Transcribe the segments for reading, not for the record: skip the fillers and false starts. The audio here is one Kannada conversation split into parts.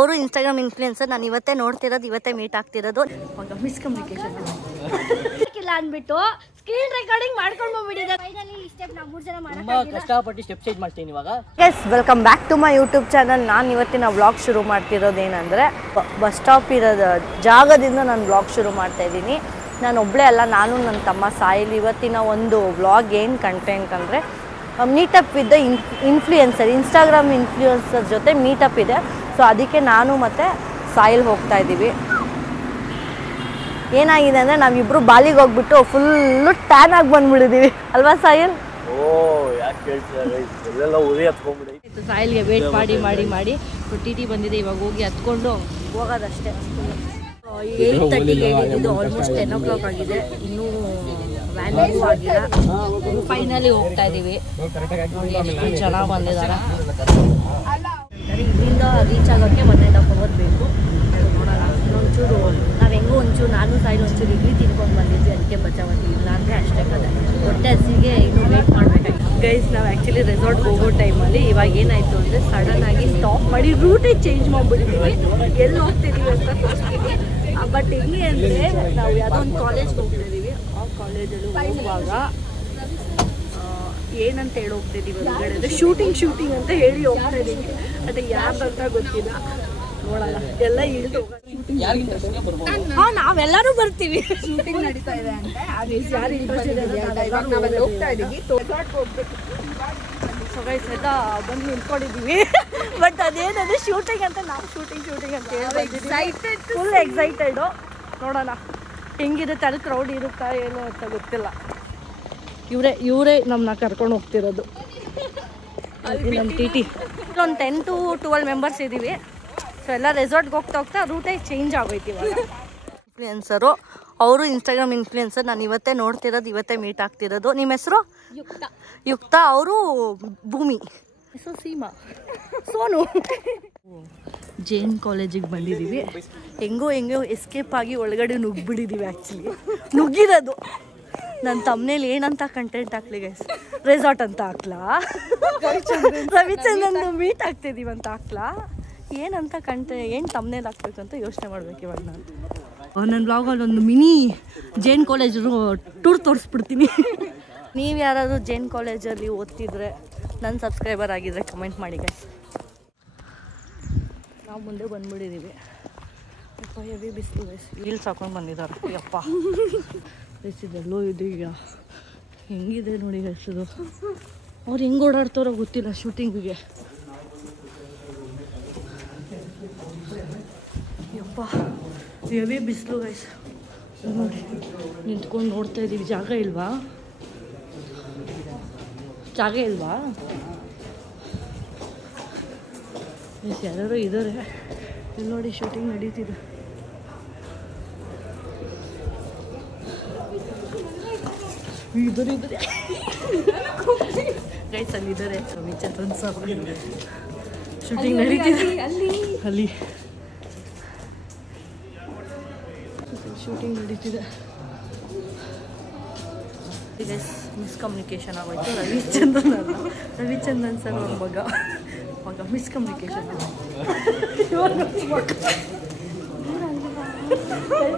ಅವರು ಇನ್ಸ್ಟಾಗ್ರಾಮ್ ಇನ್ಫ್ಲುಯೆನ್ಸರ್. ನಾನು ಇವತ್ತೇ ನೋಡ್ತಿರೋದು, ಇವತ್ತೇ ಮೀಟ್ ಆಗ್ತಿರೋದು. ಮಿಸ್ಕಮ್ಯುನಿಕೇಶನ್ ಇಲ್ಲ ಅಂದ್ಬಿಟ್ಟು ಸ್ಕ್ರೀನ್ ರೆಕಾರ್ಡಿಂಗ್ ಮಾಡ್ಕೊಂಡು ಬಂದ್ಬಿಟ್ಟಿದ್ದಾರೆ. ಫೈನಲಿ ಈ ಸ್ಟೆಪ್ ನಾವು 3 ಜನ ಮಾಡಕ್ಕೆ ಕಷ್ಟಪಟ್ಟು ಸ್ಟೆಪ್ ಚೇಂಜ್ ಮಾಡ್ತೀನಿ ಇವಾಗ. Yes, welcome back to my YouTube channel. ನಾನು ಇವತ್ತಿನ ವ್ಲಾಗ್ ಶುರು ಮಾಡ್ತಿರೋದು ಏನಂದರೆ, ಬಸ್ ಸ್ಟಾಪ್ ಇರೋದು ಜಾಗದಿಂದ ನಾನು ವ್ಲಾಗ್ ಶುರು ಮಾಡ್ತಾ ಇದ್ದೀನಿ. ನಾನು ಒಬ್ಬಳೇ ಅಲ್ಲ, ನಾನು ನನ್ನ ತಮ್ಮ ಸಾಯಿಲ್. ಇವತ್ತಿನ ಒಂದು ವ್ಲಾಗ್ ಏನು ಕಂಟೆಂಟ್ ಅಂದರೆ, meetup with the influencer, Instagram influencer ಜೊತೆ ಮೀಟಪ್ ಇದೆ. ಸೊ ಅದಕ್ಕೆ ನಾನು ಮತ್ತು ಸಾಯಿಲ್ ಹೋಗ್ತಾ ಇದ್ದೀವಿ. ಏನಾಗಿದೆ ಅಂದರೆ, ನಾವಿಬ್ಬರು ಬಾಲಿಗೆ ಹೋಗ್ಬಿಟ್ಟು ಫುಲ್ಲು ಟ್ಯಾನ್ ಆಗಿ ಬಂದ್ಬಿಟ್ಟಿದ್ದೀವಿ ಅಲ್ವಾ ಸಾಯಿಲ್? ಸಾಯಿಲ್ಗೆ ವೇಟ್ ಮಾಡಿ ಮಾಡಿ ಮಾಡಿ ಟಿ ಬಂದಿದೆ. ಇವಾಗ ಹೋಗಿ ಹತ್ಕೊಂಡು ಹೋಗೋದಷ್ಟೇ. 8:30ಗೆ ಹೇಳಿದ್ದು, ಆಲ್ಮೋಸ್ಟ್ 10 o'clock ಆಗಿದೆ. ಇನ್ನೂ ವ್ಯಾನ್ಗೂ ಆಗಿಲ್ಲ. ಫೈನಲಿ ಹೋಗ್ತಾ ಇದ್ದೀವಿ. ಎಷ್ಟು ಜನ ಬಂದಿದ್ದಾರೆ. ಇಲ್ಲಿಂದ ರೀಚ್ ಆಗೋಕ್ಕೆ 1.5 hours ಬೇಕು. ನೋಡೋಣ, ಒಂಚೂರು ನಾವು ಹೆಂಗೋ ಒಂಚೂರು ನಾನು ಸಾಯಿಲ್ ಒಂಚೂರು ಇಡ್ಲಿ ತಿನ್ಕೊಂಡು ಬಂದಿದ್ವಿ, ಅದಕ್ಕೆ ಬಚಾವತಿ. ಇಲ್ಲ ಅಂದರೆ ಅಷ್ಟೇ ಕತೆ. ಹೊಟ್ಟೆ ಹಸಿಗೆ ಇನ್ನೂ ವೇಟ್ ಮಾಡಬೇಕಾಗಿತ್ತು. ಗೈಸ್, ನಾವು ಆ್ಯಕ್ಚುಲಿ ರೆಸಾರ್ಟ್ಗೆ ಹೋಗೋ ಟೈಮಲ್ಲಿ ಇವಾಗ ಏನಾಯಿತು ಅಂದರೆ, ಸಡನ್ನಾಗಿ ಸ್ಟಾಪ್ ಮಾಡಿ ರೂಟೇ ಚೇಂಜ್ ಮಾಡಿಬಿಟ್ಟಿದ್ವಿ. ಎಲ್ಲಿ ಹೋಗ್ತಿದ್ದೀವಿ ಅಂತ ತೋರಿಸ್ತೀವಿ. ಬಟ್ ಹೆಂಗೆ ಅಂದರೆ, ನಾವು ಯಾವುದೋ ಒಂದು ಕಾಲೇಜ್ಗೆ ಹೋಗ್ತಾ ಇದ್ದೀವಿ. ಆ ಕಾಲೇಜಲ್ಲಿ ಹೋಗುವಾಗ ಏನಂತ ಹೇಳಿ ಹೋಗ್ತಿದ್ದೀವಿ ಹೊರಗಡೆ ಅಂದರೆ, ಶೂಟಿಂಗ್ ಅಂತ ಹೇಳಿ ಹೋಗ್ತಾ ಇದ್ದೀವಿ. ಅದು ಯಾರ್ದಂತ ಗೊತ್ತಿಲ್ಲ. ನೋಡೋಣ, ಎಲ್ಲ ಇಳಿದು ಹಾಂ, ನಾವೆಲ್ಲರೂ ಬರ್ತೀವಿ. ಶೂಟಿಂಗ್ ನಡೀತಾ ಇದೆ ಅಂತ ಯಾರು ಇಂಟ್ರೆಸ್ಟ್ ಇದೆ ಹೋಗ್ತಾ ಇದ್ದೀವಿ. ಸೊ ಗೈಸ್, ಎಲ್ಲ ಬಂದು ನಿಂತ್ಕೊಂಡಿದ್ದೀವಿ. ಬಟ್ ಅದೇನಂದರೆ ಶೂಟಿಂಗ್ ಅಂತ, ನಾವು ಶೂಟಿಂಗ್ ಅಂತ ಹೇಳ್ತಾ ಫುಲ್ ಎಕ್ಸೈಟೆಡು. ನೋಡೋಣ ಹೆಂಗಿರುತ್ತೆ, ಅಲ್ಲಿ ಕ್ರೌಡ್ ಇರುತ್ತಾ ಏನು ಅಂತ ಗೊತ್ತಿಲ್ಲ. ಇವರೇ ನಮ್ಮನ್ನ ಕರ್ಕೊಂಡು ಹೋಗ್ತಿರೋದು. ನಮ್ಮ ಟಿ ಒಂದು 10 to 12 ಮೆಂಬರ್ಸ್ ಇದ್ದೀವಿ. ಸೊ ಎಲ್ಲ ರೆಸಾರ್ಟ್ಗೆ ಹೋಗ್ತಾ ರೂಟೇ ಚೇಂಜ್ ಆಗೋಯ್ತು ಇವಾಗ. ಇನ್ಫ್ಲುಯೆನ್ಸರು, ಅವರು ಇನ್ಸ್ಟಾಗ್ರಾಮ್ ಇನ್ಫ್ಲುಯೆನ್ಸರ್. ನಾನು ಇವತ್ತೇ ನೋಡ್ತಿರೋದು, ಇವತ್ತೇ ಮೀಟ್ ಆಗ್ತಿರೋದು. ನಿಮ್ಮ ಹೆಸರು? ಯುಕ್ತ. ಅವರು ಭೂಮಿ. ಹೆಸರು ಸೀಮಾ. ಸೋನು. ಜೈನ್ ಕಾಲೇಜಿಗೆ ಬಂದಿದ್ದೀವಿ. ಹೆಂಗೋ ಎಸ್ಕೇಪ್ ಆಗಿ ಒಳಗಡೆ ನುಗ್ಗಿಬಿಟ್ಟಿದ್ದೀವಿ. ಆ್ಯಕ್ಚುಲಿ ನುಗ್ಗಿರೋದು ನನ್ನ ತಮ್ಮನೇಲಿ ಏನಂತ ಕಂಟೆಂಟ್ ಹಾಕ್ಲಿ ಗೈಸ್? ರೆಸಾರ್ಟ್ ಅಂತ ಹಾಕ್ಲಾ? ರವಿಚಂದ್ರನ್ ಮೀಟ್ ಆಗ್ತಿದ್ದೀವಿ ಅಂತ ಹಾಕ್ಲಾ? ಏನಂತ ಏನು ತಮ್ಮನೇಲಿ ಹಾಕ್ಬೇಕು ಅಂತ ಯೋಚನೆ ಮಾಡ್ಬೇಕು ಇವಾಗ. ನನ್ನ ಬ್ಲಾಗಲ್ಲಿ ಒಂದು ಮಿನಿ ಜೈನ್ ಕಾಲೇಜ್ ಟೂರ್ ತೋರಿಸ್ಬಿಡ್ತೀನಿ. ನೀವು ಯಾರಾದರೂ ಜೈನ್ ಕಾಲೇಜಲ್ಲಿ ಓದ್ತಿದ್ರೆ, ನನ್ನ ಸಬ್ಸ್ಕ್ರೈಬರ್ ಆಗಿದ್ರೆ ಕಮೆಂಟ್ ಮಾಡಿ ಗೈಸ್. ನಾವು ಮುಂದೆ ಬಂದ್ಬಿಟ್ಟಿದ್ದೀವಿ. ಯಪ್ಪ, ಹೆವಿ ಬಿಸಿಲು ಗೈಸ್. ವೀಲ್ಸ್ ಹಾಕೊಂಡು ಬಂದಿದ್ದಾರೆ. ಯಪ್ಪ ಇದೆಲ್ಲೋ ಇದು. ಈಗ ಹೆಂಗಿದೆ ನೋಡಿ ಗೈಸ್ ಇದು. ಅವ್ರು ಹೆಂಗೆ ಓಡಾಡ್ತಾರೋ ಗೊತ್ತಿಲ್ಲ ಶೂಟಿಂಗಿಗೆ. ಯಪ್ಪ, ಹೆವಿ ಬಿಸಿಲು ಗೈಸ್. ನೋಡಿ, ನಿಂತ್ಕೊಂಡು ನೋಡ್ತಾ ಇದ್ದೀವಿ. ಜಾಗ ಇಲ್ವಾ? ಎಸ್, ಯಾರು ಇದ್ದಾರೆ ಇಲ್ಲಿ ನೋಡಿ. ಶೂಟಿಂಗ್ ನಡೀತಿದೆ. ಇದ್ದಾರೆ ಗೈಸ್, ಅಲ್ಲಿದ್ದಾರೆ ರವಿಚಂದ್ರನ್ ಸರ್. ಶೂಟಿಂಗ್ ನಡೀತಿದೆ ಅಲ್ಲಿ. ಶೂಟಿಂಗ್ ನಡೀತಿದೆ ಗೈಸ್. ಮಿಸ್ಕಮ್ಯುನಿಕೇಶನ್ ಆಗೋಯ್ತು. ರವಿಚಂದ್ರನ್ ಸರ್ ಅವ್ರ ಮಗ ಮಿಸ್ಕಮ್ಯುನಿಕೇಶನ್.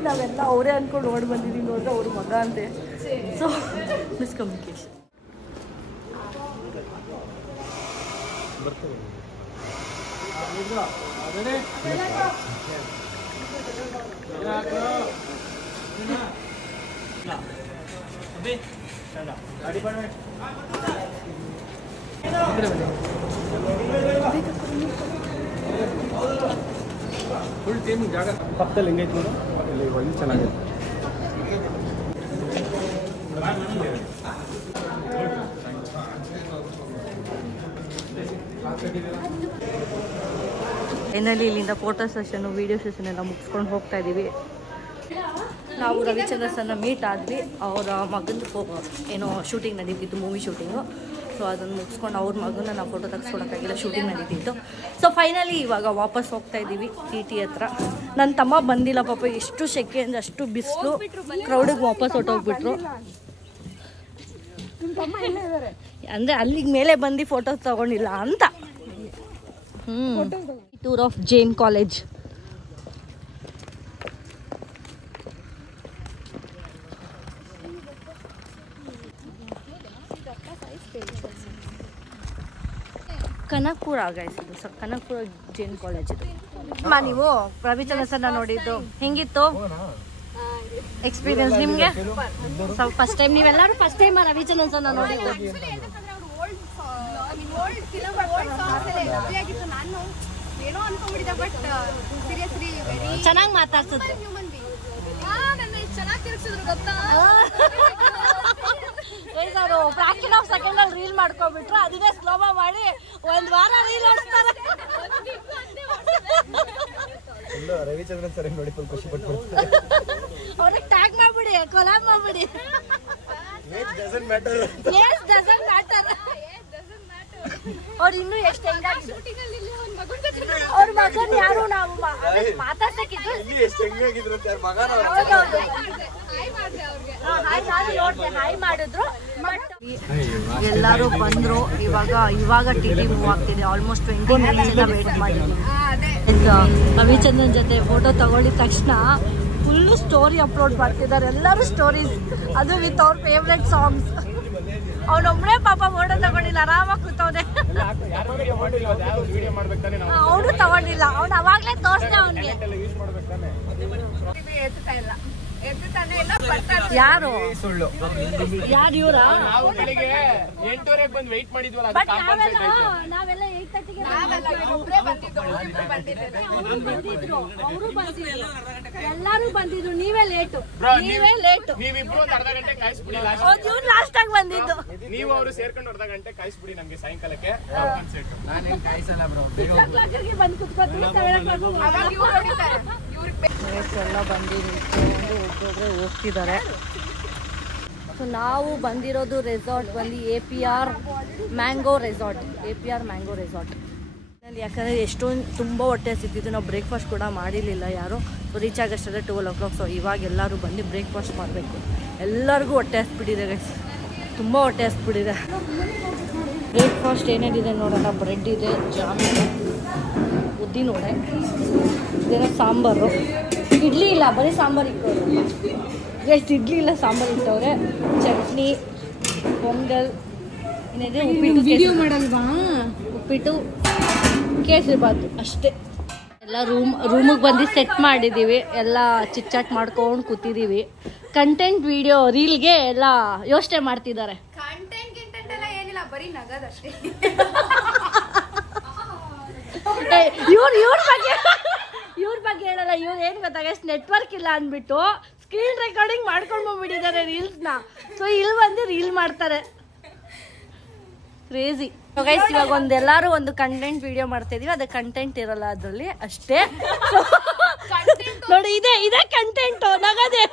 ನಾವೆಲ್ಲ ಅವರೇ ಅಂದ್ಕೊಂಡು ಓಡಿ ಬಂದಿದ್ದೀವಿ, ನೋಡಿದ್ರೆ ಅವ್ರ ಮಗ ಅಂತೆ. So miscommunication. ಫುಲ್ ಟೀಮ್ ಜಾಗ ಪಕ್ಕದಲ್ಲಿ ಹೆಂಗೈತೆ ನೋಡು, ಇಲ್ಲಿ ಚೆನ್ನಾಗಿದೆ. ಫೈನಲಿ ಇಲ್ಲಿಂದ ಫೋಟೋ ಸೆಷನು, ವೀಡಿಯೋ ಸೆಷನ್ ಎಲ್ಲ ಮುಗಿಸ್ಕೊಂಡು ಹೋಗ್ತಾ ಇದ್ದೀವಿ. ನಾವು ರವಿಚಂದ್ರ ಸರ್ನ ಮೀಟ್ ಆದ್ವಿ. ಅವರ ಮಗಂದು ಏನೋ ಶೂಟಿಂಗ್ ನಡೀತಿತ್ತು, ಮೂವಿ ಶೂಟಿಂಗು. ಸೊ ಅದನ್ನು ಮುಗಿಸ್ಕೊಂಡು ಅವ್ರ ಮಗನ ನಾವು ಫೋಟೋ ತೆಗೆಸ್ಕೊಡೋಕ್ಕಾಗಿಲ್ಲ, ಶೂಟಿಂಗ್ ನಡೀತಿತ್ತು. ಸೊ ಫೈನಲಿ ಇವಾಗ ವಾಪಸ್ ಹೋಗ್ತಾ ಇದ್ದೀವಿ ಟಿ ಹತ್ರ. ನನ್ನ ತಮ್ಮ ಬಂದಿಲ್ಲ ಪಾಪ, ಎಷ್ಟು ಸೆಕೆ ಅಂದರೆ ಅಷ್ಟು ಬಿಸಿಲು. ಕ್ರೌಡಿಗೆ ವಾಪಸ್ ಹೊಟ್ಟೋಗ್ಬಿಟ್ರು. ಅಂದರೆ ಅಲ್ಲಿಗೆ ಮೇಲೆ ಬಂದು ಫೋಟೋ ತಗೊಂಡಿಲ್ಲ ಅಂತ. Tour of Jain college. Kanakpura guys, ಇದು ಕನಕ್ಪುರ ಜೈನ್ ಕಾಲೇಜ್ ಇದು. ನೀವು ರವಿಚಂದ್ರನ್ ಸರ್ ನೋಡಿದ್ದು ಹೆಂಗಿತ್ತು ಎಕ್ಸ್ಪೀರಿಯನ್ಸ್ ನಿಮ್ಗೆ? ಫಸ್ಟ್ ಟೈಮ್ ನೀವೆಲ್ಲರೂ ಫಸ್ಟ್ ಟೈಮ್ ರವಿಚಂದ್ರನ್ ಸರ್ ನೋಡಿದ್ದು? ಚೆನ್ನಾಗಿ ಮಾತಾಡ್ಸಿದ್ರು. ಅವರು ಫ್ರಾಕ್ಷನ್ ಆಫ್ ಸೆಕೆಂಡ್ ಅಲ್ಲಿ ರೀಲ್ ಮಾಡ್ಕೊಬಿಟ್ರು, ಅದನ್ನೇ ಸ್ಲೋಮೋ ಮಾಡಿ ಒಂದ್ ವಾರ ರೀಲ್ ಓಡಿಸ್ತಾರೆ. ರವಿಚಂದ್ರನ್ ಸರ್ ನೋಡಿ ಫುಲ್ ಖುಷಿ ಪಟ್ಟು ಅವ್ರಿಗೆ ಟ್ಯಾಗ್ ಮಾಡ್ಬಿಡಿ, ಕೊಲಾಬ್ ಮಾಡ್ಬಿಡಿ. ಅವ್ರು ಇನ್ನೂ ಎಷ್ಟು ಅವ್ರ ಮಗನ್ ಯಾರು ನಾವು ಮಾತಾಡ್ಸಕ್ಕಿದ್ರು ಹಾಯ್ ಮಾಡಿದ್ರು. ಎಲ್ಲರೂ ಬಂದ್ರು. ಇವಾಗ ಟಿಟಿ ಮೂವ್ ಆಗ್ತಿದೆ. ಆಲ್ಮೋಸ್ಟ್ 20 ಮಿನಿಟ್ಸ್ ವೇಟ್ ಮಾಡಿದ್ವಿ. ರವಿಚಂದ್ರನ್ ಜೊತೆ ಫೋಟೋ ತಗೊಳ್ಳಿದ ತಕ್ಷಣ ಫುಲ್ಲು ಸ್ಟೋರಿ ಅಪ್ಲೋಡ್ ಮಾಡ್ತಿದ್ದಾರೆ ಎಲ್ಲರೂ ಸ್ಟೋರೀಸ್, ಅದು ವಿತ್ ಅವ್ರ ಫೇವ್ರೆಟ್ ಸಾಂಗ್ಸ್. ಅವನೊಬ್ಬನೇ ಪಾಪ ಫೋಟೋ ತಗೊಂಡಿಲ್ಲ, ಆರಾಮಾಗಿ ಕೂತವನೆ. ಅವನು ತಗೊಂಡಿಲ್ಲ, ಅವ್ನು ಅವಾಗ್ಲೇ ತೋರ್ಸ್ದೆ ಅವನ್ಗೆ. ಯಾರು ಯಾರು ಇವ್ರ? ನಾವೆಲ್ಲ 8:30ಗೆ ಎಲ್ಲರೂ ಬಂದಿದ್ರು. ನೀವೇ ಲೇಟು, ನೀವೇ ಲೇಟು. ಇವ್ರು ಲಾಸ್ಟ್ ಆಗಿ ಬಂದಿದ್ದು. ನೀವು ಅವರು ಸೇರ್ಕೊಂಡು ಅರ್ಧ ಗಂಟೆ ಕಾಯಿಸ್ಬಿಡಿ ನಮ್ಗೆ ಸಾಯಂಕಾಲಕ್ಕೆ. ನಾನೇನ್ ಕಾಯಿಸಲ್ಲ ಬ್ರೋ, ಬಂದು ಕುತ್ಕೋತೀವಿ. ಎಲ್ಲ ಬಂದು ಒಬ್ಬೊಬ್ಬರೇ ಹೋಗ್ತಿದ್ದಾರೆ. ಸೊ ನಾವು ಬಂದಿರೋದು ರೆಸಾರ್ಟ್ ಬಂದು APR ಮ್ಯಾಂಗೋ ರೆಸಾರ್ಟ್. ಯಾಕಂದರೆ ಎಷ್ಟೊಂದು ತುಂಬ ಹೊಟ್ಟೆ ಹಸಿತಿದ್ದು. ನಾವು ಬ್ರೇಕ್ಫಾಸ್ಟ್ ಕೂಡ ಮಾಡಿರಲಿಲ್ಲ ಯಾರು. So reach ಆಗೋಷ್ಟೇ 12 o'clock. ಸೊ ಇವಾಗ ಎಲ್ಲರೂ ಬಂದು ಬ್ರೇಕ್ಫಾಸ್ಟ್ ಮಾಡಬೇಕು. ಎಲ್ಲರಿಗೂ ಹೊಟ್ಟೆ ಹಸ್ಬಿಟ್ಟಿದೆ ಗೈಸ್, ತುಂಬ ಹೊಟ್ಟೆ ಹಸ್ಬಿಟ್ಟಿದೆ. ಬ್ರೇಕ್ಫಾಸ್ಟ್ ಏನೇನಿದೆ ನೋಡೋಣ. ಬ್ರೆಡ್ ಇದೆ, ಜಾಮ್ ಇದೆ, ಉದ್ದಿನ ವಡೆ, ಇದೇನೋ ಸಾಂಬಾರು, ಇಡ್ಲಿ ಇಲ್ಲ, ಬರೀ ಸಾಂಬಾರು ಇಟ್ಟವ್ರೆ. ಎಷ್ಟು ಇಡ್ಲಿ ಇಲ್ಲ, ಸಾಂಬಾರು ಇಟ್ಟವ್ರೆ, ಚಟ್ನಿ, ಪೊಂಗಲ್, ಏನಿದೆ ಉಪ್ಪಿಟ್ಟು ಮಾಡಲ್ವಾ, ಉಪ್ಪಿಟ್ಟು, ಕೇಸರಿ ಬಾತು ಅಷ್ಟೇ. ಎಲ್ಲ ರೂಮಿಗೆ ಬಂದು ಸೆಟ್ ಮಾಡಿದ್ದೀವಿ. ಎಲ್ಲ ಚಿಟ್ಚಾಟ್ ಮಾಡ್ಕೊಂಡು ಕೂತಿದ್ದೀವಿ. ಕಂಟೆಂಟ್ ವಿಡಿಯೋ ರೀಲ್ಗೆ ಎಲ್ಲ ಯೋಚನೆ ಮಾಡ್ತಿದ್ದಾರೆ. ಇವ್ರ ಬಗ್ಗೆ ಹೇಳಲ್ಲ. ಇವ್ರು ಏನು ಗೊತ್ತಾಗ ನೆಟ್ವರ್ಕ್ ಇಲ್ಲ ಅಂದ್ಬಿಟ್ಟು ಸ್ಕ್ರೀನ್ ರೆಕಾರ್ಡಿಂಗ್ ಮಾಡ್ಕೊಂಡು ಬಂದ್ಬಿಟ್ಟಿದ್ದಾರೆ ರೀಲ್ಸ್ನ. ಸೊ ಇಲ್ಲಿ ಬಂದು ರೀಲ್ ಮಾಡ್ತಾರೆ. Crazy guys. ಇವಾಗ ಎಲ್ಲರೂ ಒಂದು ಕಂಟೆಂಟ್ ವಿಡಿಯೋ ಮಾಡ್ತಾ ಇದೀವಿ. ಅದು ಕಂಟೆಂಟ್ ಇರಲ್ಲ ಅದರಲ್ಲಿ ಅಷ್ಟೇ. ನೋಡಿ ಇದೇ ಕಂಟೆಂಟ್. ನಗದೆ,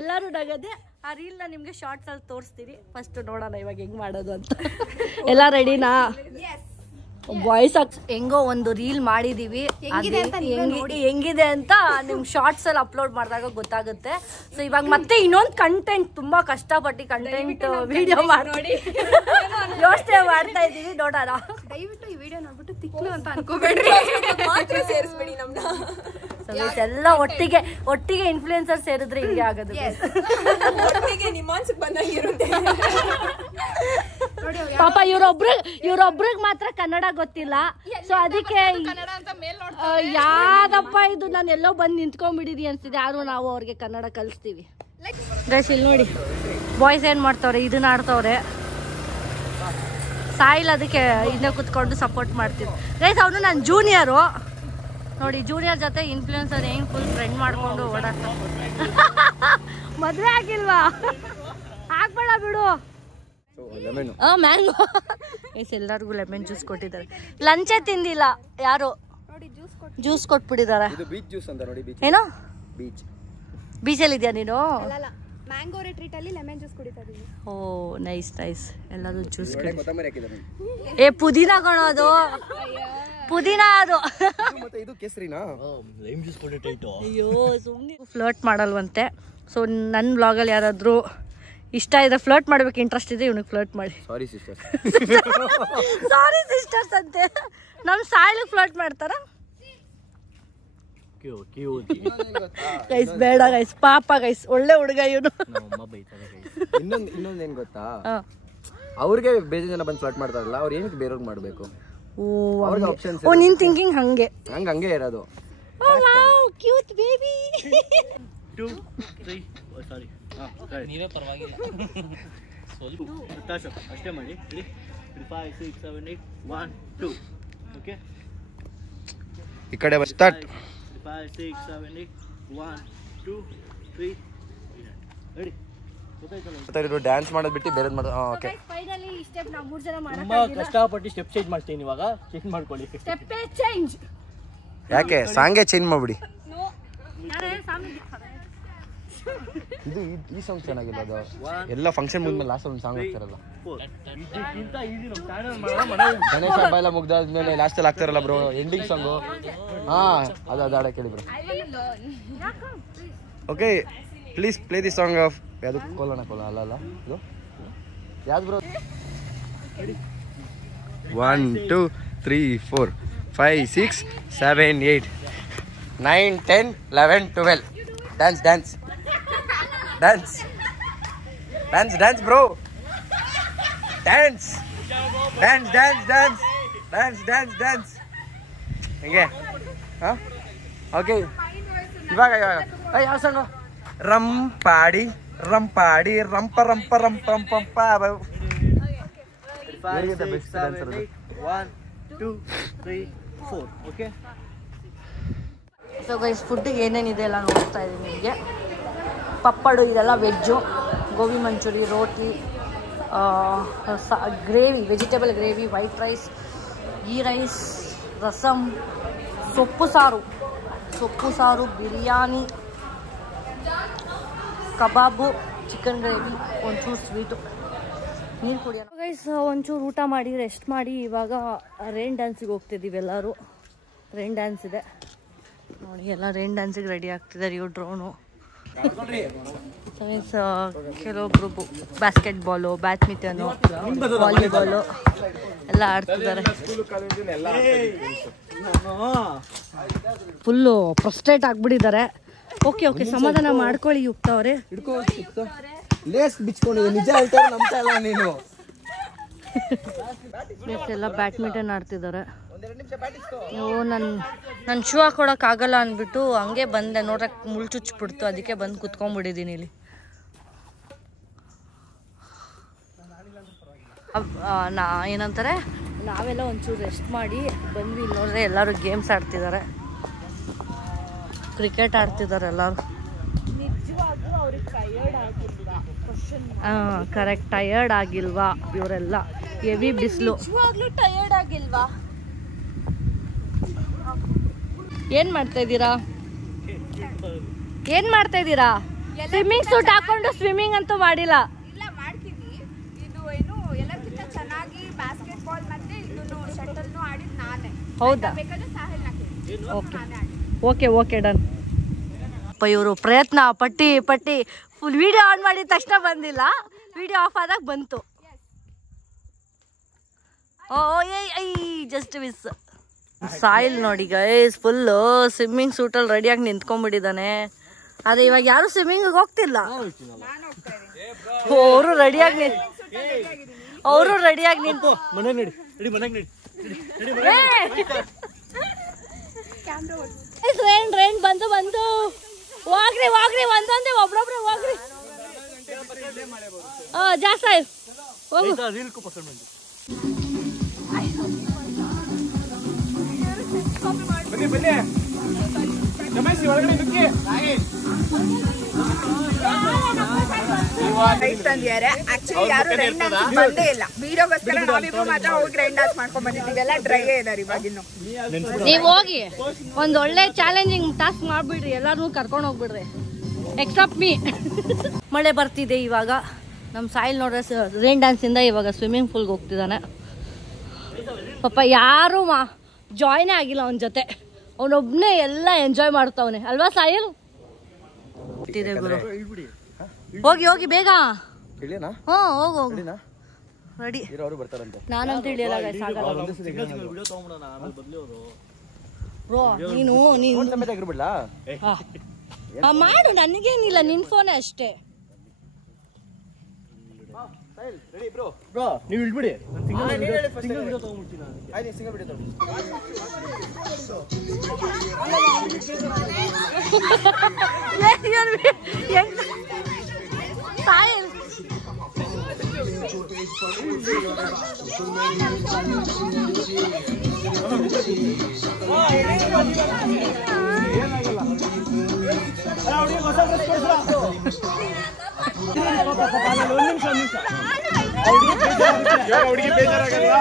ಎಲ್ಲರೂ ನಗದೆ. ಆ ರೀಲ್ನ ನಿಮ್ಗೆ ಶಾರ್ಟ್ಸ್ ಅಲ್ಲಿ ತೋರಿಸ್ತೀವಿ. ಫಸ್ಟ್ ನೋಡೋಣ ಇವಾಗ ಹೆಂಗ್ ಮಾಡೋದು ಅಂತ. ಎಲ್ಲ ರೆಡಿನಾ? ವಾಯ್ಸ್ ಹೆಂಗೋ ಒಂದು ರೀಲ್ ಮಾಡಿದೀವಿ. ಹೆಂಗಿದೆ ಅಂತ ನಿಮ್ ಶಾರ್ಟ್ಸ್ ಅಲ್ಲಿ ಅಪ್ಲೋಡ್ ಮಾಡಿದಾಗ ಗೊತ್ತಾಗುತ್ತೆ. ಸೊ ಇವಾಗ ಮತ್ತೆ ಇನ್ನೊಂದು ಕಂಟೆಂಟ್, ತುಂಬಾ ಕಷ್ಟಪಟ್ಟು ಕಂಟೆಂಟ್ ವಿಡಿಯೋ ಮಾಡಿ ಯೋಚನೆ ಮಾಡ್ತಾ ಇದೀವಿ. ನೋಡೋಣ. ದಯವಿಟ್ಟು ಈ ವಿಡಿಯೋ ನೋಡ್ಬಿಟ್ಟು ತಿಕ್ಲು ಅಂತ ಅನ್ಕೋಬೇಡ್ರಿ, ಸೇರಿಸ್ಬೇಡಿ ನಮ್ನ. ಎಲ್ಲ ಒಟ್ಟಿಗೆ ಇನ್ಫ್ಲುಯೆನ್ಸರ್ ಸೇರಿದ್ರೆ ಹಿಂಗೆ ಆಗೋದು. ನಿಮ್ಮ ಮನ್ಸಿಗೆ ಬಂದಂಗಿರುತ್ತೆ. ಪಾಪ ಇವ್ರೊಬ್ರಿಗೆ ಮಾತ್ರ ಕನ್ನಡ ಗೊತ್ತಿಲ್ಲ. ಸೊ ಅದಕ್ಕೆ ಯಾವ್ದಪ್ಪ ಇದು, ನಾನು ಎಲ್ಲೋ ಬಂದು ನಿಂತ್ಕೊಂಡ್ಬಿಡಿದಿ ಅನ್ಸ್ತಿದೆ. ಆದ್ರೂ ನಾವು ಅವ್ರಿಗೆ ಕನ್ನಡ ಕಲಿಸ್ತೀವಿ. ಗೈಸ್ ಇಲ್ಲಿ ನೋಡಿ, ಬಾಯ್ಸ್ ಏನ್ ಮಾಡ್ತವ್ರೆ, ಇದನ್ನ ಆಡ್ತವ್ರೆ. ಸಾಯಿಲ್ ಅದಕ್ಕೆ ಹಿಂದೆ ಕುತ್ಕೊಂಡು ಸಪೋರ್ಟ್ ಮಾಡ್ತಿದ್ದೆ. ಗೈಸ್ ಅವನು ನನ್ನ ಜೂನಿಯರು ನೋಡಿ. ಜೂನಿಯರ್ ಜೊತೆ ಇನ್ಫ್ಲುಯೆನ್ಸರ್ ಹೆಂಗ್ ಫುಲ್ ಫ್ರೆಂಡ್ ಮಾಡ್ಕೊಂಡು ಓಡಾಡ್ತಾರೆ. ಮದ್ವೆ ಆಗಿಲ್ವಾ? ಆಗ್ಬೇಡ ಬಿಡು. ಮ್ಯಾಂಗೋ ಎಲ್ಲರಿಗೂ ಲೆಮನ್ ಜ್ಯೂಸ್ ಕೊಟ್ಟಿದ್ದಾರೆ. ಲಂಚೇ ತಿಂದಿಲ್ಲ ಯಾರು, ಜ್ಯೂಸ್ ಕೊಟ್ಬಿಟ್ಟಿದ್ದಾರೆ. ಏನೋ ಬೀಚಲ್ಲಿ ಇದೆಯಾ ನೀನು? ಮ್ಯಾಂಗೋ ರಿಟ್ರೀಟ್ ಅಲ್ಲಿ ಲೆಮನ್ ಜ್ಯೂಸ್ ಕುಡಿತಾ ಇದೀನಿ. ಓ ನೈಸ್ ನೈಸ್. ಎಲ್ಲರೂ ಜ್ಯೂಸ್ ಏ ಪುದೀನ ಕಣೋದು, ಪುದೀನ ಅದು. ಅಯ್ಯೋ ಸುಮ್ಮನೆ ಫ್ಲರ್ಟ್ ಮಾಡಲ್ವಂತೆ. ಸೊ ನನ್ನ ಬ್ಲಾಗಲ್ಲಿ ಯಾರಾದರೂ ಇಷ್ಟ ಇದೆ, ಫ್ಲರ್ಟ್ ಮಾಡ್ಬೇಕು ಇಂಟ್ರೆಸ್ಟ್ ಇದೆ, ಇವನಿಗೆ ಫ್ಲರ್ಟ್ ಮಾಡಿ. ಸಾರಿ ಸಿಸ್ಟರ್ಸ್ ಅಂತೆ. ನಮ್ಮ ಸಾಯಿಲಿಗೆ ಫ್ಲರ್ಟ್ ಮಾಡ್ತಾರ. ಗೈಸ್ ಬೇಡ ಗೈಸ್, ಪಾಪ ಗೈಸ್, ಒಳ್ಳೆ ಹುಡುಗ ಇವನು. ಇನ್ನೊಂದೇನ್ ಗೊತ್ತಾ, ಅವ್ರಿಗೆ ಬೇರೆ ಜನ ಬಂದು ಫ್ಲರ್ಟ್ ಮಾಡ್ತಾರಲ್ಲ, ಅವ್ರು ಏನಕ್ಕೆ ಬೇರೆಯವ್ರಿಗೆ ಮಾಡ್ಬೇಕು? ಅವ್ರಿಗೆ ಆಪ್ಷನ್ಸ್. ಓ ನಿನ್ ಥಿಂಕಿಂಗ್ ಹಂಗೆ. ಹಂಗೆ ಇರೋದು. Cute baby. 2 3 ಸಾರಿ ನೀವೇ ಪರವಾಗಿಲ್ಲ. ಅಷ್ಟೇ ಮಾಡಿ. 5 6 7 8 1 2. ಓಕೆ, ಈ ಕಡೆ ಸ್ಟಾರ್ಟ್. 5 6 7 8 1 2 3 ರೆಡಿ. ಡ್ಯಾನ್ಸ್ ಮಾಡೋದು ಬಿಟ್ಟು ಬೇರೆ ಮಾಡೋದು. ಓಕೆ, ಫೈನಲಿ ಈ ಸ್ಟೆಪ್ ನಾವು 3 ಜನ ತುಂಬಾ ಕಷ್ಟಪಟ್ಟು ಸ್ಟೆಪ್ ಚೇಂಜ್ ಮಾಡ್ತೀನಿ. ಇವಾಗ ಚೇಂಜ್ ಮಾಡ್ಕೊಳ್ಳಿ. Step change. ಯಾಕೆ ಸಾಂಗೇ ಚೇಂಜ್ ಮಾಡ್ಬಿಡಿ. ಇದು ಈ ಸಾಂಗ್ ಚೆನ್ನಾಗಿಲ್ಲ. ಅದು ಎಲ್ಲ ಫಂಕ್ಷನ್ ಮುಗಿದ್ಮೇಲೆ ಲಾಸ್ಟ್ ಒಂದು ಸಾಂಗ್ ಹಾಕ್ತಾರಲ್ಲ, ಗಣೇಶ ಹಬ್ಬ ಎಲ್ಲ ಮುಗ್ದಾದ್ಮೇಲೆ ಲಾಸ್ಟ್ ಅಲ್ಲಿ ಹಾಕ್ತಾರಲ್ಲ ಬ್ರೋ, ಎಂಡಿಂಗ್ ಸಾಂಗು. ಅದು ಹಾಡ ಕೇಳಿ bro. Okay, please play the song of ಯಾವುದು? ಕೋಲಣ ಅಲ್ಲ ಇದು ಯಾವ್ದು ಬ್ರೋ? 1 2 3 4 5 6 7 8 9 10 11 12. Dance bro. Dance. ಹಂಗೆ. ಓಕೆ, ಇವಾಗ ಯಾವ ಸಾಂಗು? ರಂಪಾಡಿ ರಂಪ ರಂಪ 1 2 3 4. ಓಕೆ, ಸೊ ಗೈಸ್, ಫುಡ್ಡಿಗೆ ಏನೇನಿದೆ ಎಲ್ಲ ನೋಡ್ತಾ ಇದ್ದೀನಿ ನಿಮಗೆ. ಪಪ್ಪಡು ಇದೆಲ್ಲ ವೆಜ್ಜು, ಗೋಬಿ ಮಂಚೂರಿ, ರೋಟಿ, gravy, vegetable gravy, white rice, ghee rice, rasam, ಸೊಪ್ಪು ಸಾರು, ಬಿರಿಯಾನಿ, ಕಬಾಬು, ಚಿಕನ್ ಗ್ರೇವಿ, ಒಂಚೂರು ಸ್ವೀಟು, ನೀರು ಕುಡಿಯೋಣ. ಗೈಸ್, ಒಂಚೂರು ಊಟ ಮಾಡಿ ರೆಸ್ಟ್ ಮಾಡಿ ಇವಾಗ ರೈನ್ ಡ್ಯಾನ್ಸಿಗೆ ಹೋಗ್ತಿದ್ದೀವಿ ಎಲ್ಲರೂ. ರೈನ್ ಡ್ಯಾನ್ಸ್ ಇದೆ ನೋಡಿ, ಎಲ್ಲ ರೈನ್ ಡ್ಯಾನ್ಸಿಗೆ ರೆಡಿ ಆಗ್ತಿದ್ದಾರೆ. ಇವ್ರು ಡ್ರೋನು. ಮೀನ್ಸ್ ಕೆಲವೊಬ್ರು ಬಾಸ್ಕೆಟ್ಬಾಲು, ಬ್ಯಾಡ್ಮಿಂಟನು, ವಾಲಿಬಾಲು ಎಲ್ಲ ಆಡ್ತಿದ್ದಾರೆ. Full frustrate ಆಗ್ಬಿಟ್ಟಿದ್ದಾರೆ. ಓಕೆ, ಸಮಾಧಾನ ಮಾಡ್ಕೊಳ್ಳಿ ಯುಕ್ತ ಅವರೇ. ಲೇಸ್ ಬಿಚ್ಕೊಂಡಿದೆ, ನಿಜ ಹೇಳ್ತಾರೆ, ನಂಬ್ತಾ ಇಲ್ಲ ನೀನು. ಎಲ್ಲ ಬ್ಯಾಡ್ಮಿಂಟನ್ ಆಡ್ತಿದ್ದಾರೆ. ನನ್ನ ಶೂ ಹಾಕೊಳಕ್ಕಾಗಲ್ಲ ಅಂದ್ಬಿಟ್ಟು ಹಂಗೆ ಬಂದೆ. ನೋಡ್ರಕ್ಕೆ ಮುಳ್ಳು ಚುಚ್ಚಿಬಿಡ್ತು, ಅದಕ್ಕೆ ಬಂದು ಕುತ್ಕೊಂಡ್ಬಿಟ್ಟಿದ್ದೀನಿ ಇಲ್ಲಿ. ಏನಂತಾರೆ, ನಾವೆಲ್ಲ ಒಂಚೂರು ರೆಸ್ಟ್ ಮಾಡಿ ಬಂದ್ವಿ. ಇಲ್ಲಿ ನೋಡಿದ್ರೆ ಎಲ್ಲರೂ ಗೇಮ್ಸ್ ಆಡ್ತಿದ್ದಾರೆ, ಕ್ರಿಕೆಟ್ ಆಡ್ತಿದ್ದಾರೆ ಎಲ್ಲರೂ. ಕರೆಕ್ಟ್, ಟಯರ್ಡ್ ಆಗಿಲ್ವಾ ಇವರೆಲ್ಲ? ಹೆವಿ ಬಿಸಿಲು. ಟಯರ್ಡ್ ಆಗಿಲ್ವಾ? ಏನ್ ಮಾಡ್ತಾ ಇದ್ದೀರಾ? ಸ್ವಿಮ್ಮಿಂಗ್ ಸೂಟ್ ಹಾಕೊಂಡು ಸ್ವಿಮ್ಮಿಂಗ್ ಅಂತೂ ಮಾಡಿಲ್ಲ. ಇಲ್ಲ, ಮಾಡ್ತೀವಿ. ಇದು ಏನು ಎಲ್ಲಕ್ಕಿಂತ ಚೆನ್ನಾಗಿ ಬಾಸ್ಕೆಟ್ ಬಾಲ್ ಮತ್ತೆ ಇದನ್ನು ಶಟಲ್ನು ಆಡಿದ್ ನಾನೇ. ಹೌದಾ? ಬೇಕಾದ್ರೆ ಸಾಹಿಲ್ ಓಕೆ ಡನ್. ಇವರು ಪ್ರಯತ್ನ ಪಟ್ಟಿ ಫುಲ್ ವಿಡಿಯೋ ಆನ್ ಮಾಡಿದ ತಕ್ಷಣ ಬಂದಿಲ್ಲ, ವಿಡಿಯೋ ಆಫ್ ಆದಾಗ ಬಂತು. Just miss. ಸಾಯಿಲ್ ನೋಡಿ ಗೈಸ್, ಫುಲ್ಲು ಸ್ವಿಮ್ಮಿಂಗ್ ಸೂಟಲ್ಲಿ ರೆಡಿಯಾಗಿ ನಿಂತ್ಕೊಂಡ್ಬಿಟ್ಟಿದ್ದಾನೆ. ಆದರೆ ಇವಾಗ ಯಾರು ಸ್ವಿಮ್ಮಿಂಗ್ ಹೋಗ್ತಿಲ್ಲ. ಅವರು ರೆಡಿಯಾಗಿ ನಿಂತು ರೈನ್ ಬಂದು ಹೋಗ್ರಿ ಒಂದೊಂದೇ ಒಬ್ರೊಬ್ರು ಹೋಗ್ರಿ. ಜಾಸ್ತಿ ಹೋಗು. ಬನ್ನಿ ರಮೇಶ್ ಒಳಗಡೆ ನುಗ್ಗಿ. ತಂದಿದ್ದಾರೆ. ಆಕ್ಚುಲಿ ಯಾರು ರೈನ್ ಡ್ಯಾನ್ಸ್ ಬಂದೇ ಇಲ್ಲ. ವಿಡಿಯೋಗೋಸ್ಕರ ನಾವಿಬ್ರು ಮಾತ್ರ ಹೋಗಿ ರೈನ್ ಡ್ಯಾನ್ಸ್ ಮಾಡ್ಕೊಂಡ್ ಬಂದಿದ್ದೀವಿ. ಎಲ್ಲ ಡ್ರೈ ಇದಾರೆ ಇವಾಗಿನ್ನು. ನೀವು ಹೋಗಿ ಒಂದ್ ಒಳ್ಳೆ ಚಾಲೆಂಜಿಂಗ್ ಟಾಸ್ಕ್ ಮಾಡ್ಬಿಡ್ರಿ, ಎಲ್ಲಾರು ಕರ್ಕೊಂಡು ಹೋಗ್ಬಿಡ್ರಿ, ಎಕ್ಸೆಪ್ಟ್ ಮೀ. ಮಳೆ ಬರ್ತಿದೆ ಇವಾಗ. ನಮ್ಮ ಸಾಯಿಲ್ ನೋಡ್ರೆ ರೈನ್ ಡ್ಯಾನ್ಸ್ ಇಂದ ಇವಾಗ ಸ್ವಿಮ್ಮಿಂಗ್ ಪೂಲ್ಗೆ ಹೋಗ್ತಿದ್ದಾನೆ. ಪಾಪ ಯಾರು ಜಾಯ್ನೇ ಆಗಿಲ್ಲ ಅವನ ಜೊತೆ. ಅವನೊಬ್ನೇ ಎಲ್ಲ ಎಂಜಾಯ್ ಮಾಡ್ತಾವನೆ ಅಲ್ವಾ ಸಾಯಿಲ್? ಹೋಗಿ ಬೇಗ. ಹೋಗು ರೆಡಿ. ನಾನಂತ ಇಳಿಯಲ್ಲ. ಬ್ರೋ ನೀನು ಸಮೇತ ಆಗಿರ್ಬಿಡ್ಲಾ ಮಾಡು, ನನಗೇನಿಲ್ಲ, ನಿನ್ ಫೋನೇ ಅಷ್ಟೇ. ರೆಡಿ ಬ್ರೋ ಬ್ರೋ ನೀವು ಇಳ್ಬಿಡಿ ಸಿಂಗಲ್ ವಿಡಿಯೋ ತಗೊಂಡ್ಬಿಡ್ತೀನಿ ಆಯ್ತು ಸಿಂಗಲ್ ವಿಡಿಯೋ ಸಾಯಿಲ್ ಹುಡುಗಿ ಬೇಜಾರಾಗಲ್ಲ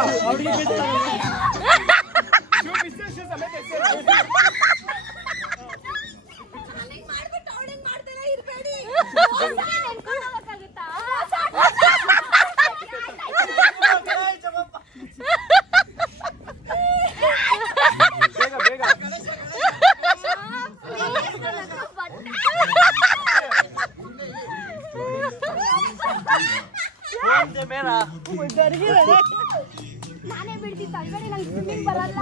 ನಾನೇ ಬಿಡ್ತೀನಿ ತಗಡಿ, ನಂಗೆ ಸ್ವಿಮ್ಮಿಂಗ್ ಬರಲ್ಲ.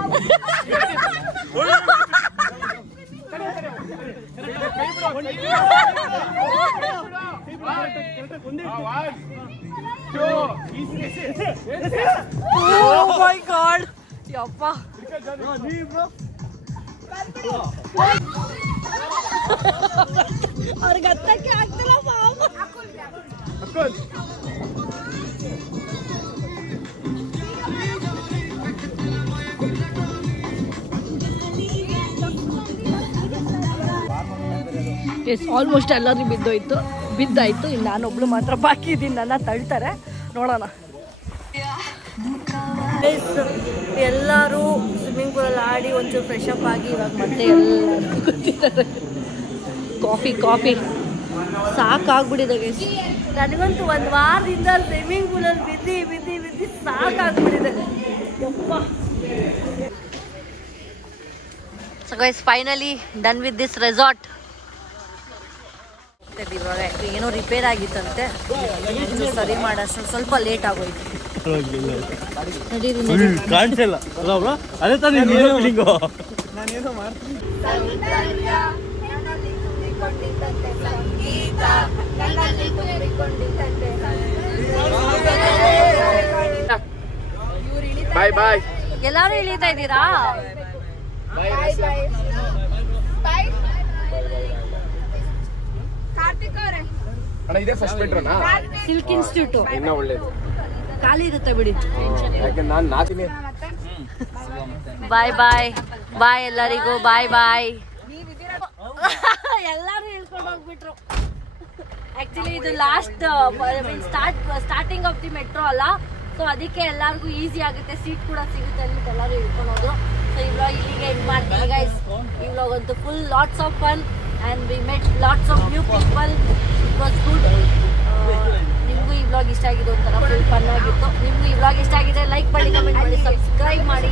Oh my God! ಯಪ್ಪ ಅವ್ರಿಗೆ ಹತ್ತಕ್ಕೆ ಆಗ್ತಿಲ್ಲ ಪಾಪ. ಎಸ್ ಆಲ್ಮೋಸ್ಟ್ ಎಲ್ಲರೂ ಬಿದ್ದಾಯ್ತು. ಇನ್ನು ನಾನೊಬ್ಳು ಮಾತ್ರ ಬಾಕಿ ಇದ್ದೀನಿ, ನನ್ನ ತಳ್ತಾರೆ, ನೋಡೋಣ. ಎಲ್ಲರೂ ಸ್ವಿಮ್ಮಿಂಗ್ ಪೂಲಲ್ಲಿ ಆಡಿ ಒಂಚೂರು ಫ್ರೆಶ್ ಅಪ್ ಆಗಿ ಇವಾಗ ಮತ್ತೆ ಎಲ್ಲರೂ ಕೂತಿದ್ದಾರೆ. ಕಾಫಿ ಸಾಕಾಗ್ಬಿಟ್ಟಿದೆ ಗೈಸ್. ನನಗಂತೂ ಒಂದು ವಾರದಿಂದ ಸ್ವಿಮ್ಮಿಂಗ್ ಪೂಲಲ್ಲಿ ಬಿದ್ದು ಸಾಕಾಗ್ಬಿಟ್ಟಿದೆ ಯಪ್ಪ. So guys finally done with this resort. ಇವಾಗ ಏನೋ ರಿಪೇರ್ ಆಗಿತ್ತಂತೆ, ಸರಿ ಮಾಡೋಷ್ಟು ಸ್ವಲ್ಪ ಲೇಟ್ ಆಗೋಯ್ತು. ಕಾಣಿಸಿಲ್ಲ ಅದೇ ತಾನೇ ನಾನೇನೋ ಮಾಡ್ತೀನಿ. ಬಾಯ್ ಬಾಯ್ ಎಲ್ಲಾರು ಇಳಿತಾ ಇದ್ದೀರಾ? ಕಾರ್ತಿಕ್ ಅವರೇ ಅಣ್ಣ ಇದೇ ಫಸ್ಟ್ ಮೆಟ್ರೋನಾ? ಸಿಲ್ಕ್ ಇನ್ಸ್ಟಿಟ್ಯೂಟ್ ಇನ್ನೂ ಒಳ್ಳೇದು ಖಾಲಿ ಇರುತ್ತೆ ಬಿಡಿ. ಯಾಕೆ ನಾನು ನಾಲ್ಕನೇ ಬಾಯ್ ಎಲ್ಲರಿಗೂ ಬಾಯ್. ಎಲ್ಲರೂ ಹೇಳ್ಕೊಂಡು ಹೋಗ್ಬಿಟ್ರು. ಆಕ್ಚುಲಿ ಇದು last starting of the metro ಅಲ್ಲ, ಸೊ ಅದಕ್ಕೆ ಎಲ್ಲರಿಗೂ ಈಸಿ ಆಗುತ್ತೆ, ಸೀಟ್ ಕೂಡ ಸಿಗುತ್ತೆ ಅಂದ್ಬಿಟ್ಟು ಎಲ್ಲರೂ ಹೇಳ್ಕೊಂಡು ಹೋದ್ರು. ಸೊ ಈ ವ್ಲಾಗ್ ಇಲ್ಲಿಗೆ ಎಂಡ್ ಮಾಡ್ತೀನಿ ಗೈಸ್. ಈ ವ್ಲಾಗ್ ಅಂತೂ full lots of fun and we met lots of new people. It was good. ನಿಮಗೂ ಈ ವ್ಲಾಗ್ ಇಷ್ಟ ಆಗಿದೆ, ಒಂಥರ ಫುಲ್ ಫನ್ ಆಗಿತ್ತು. ನಿಮಗೂ ಈ ವ್ಲಾಗ್ ಇಷ್ಟ ಆಗಿದೆ ಲೈಕ್ ಮಾಡಿ, ಕಮೆಂಟ್ ಮಾಡಿ, ಸಬ್ಸ್ಕ್ರೈಬ್ ಮಾಡಿ.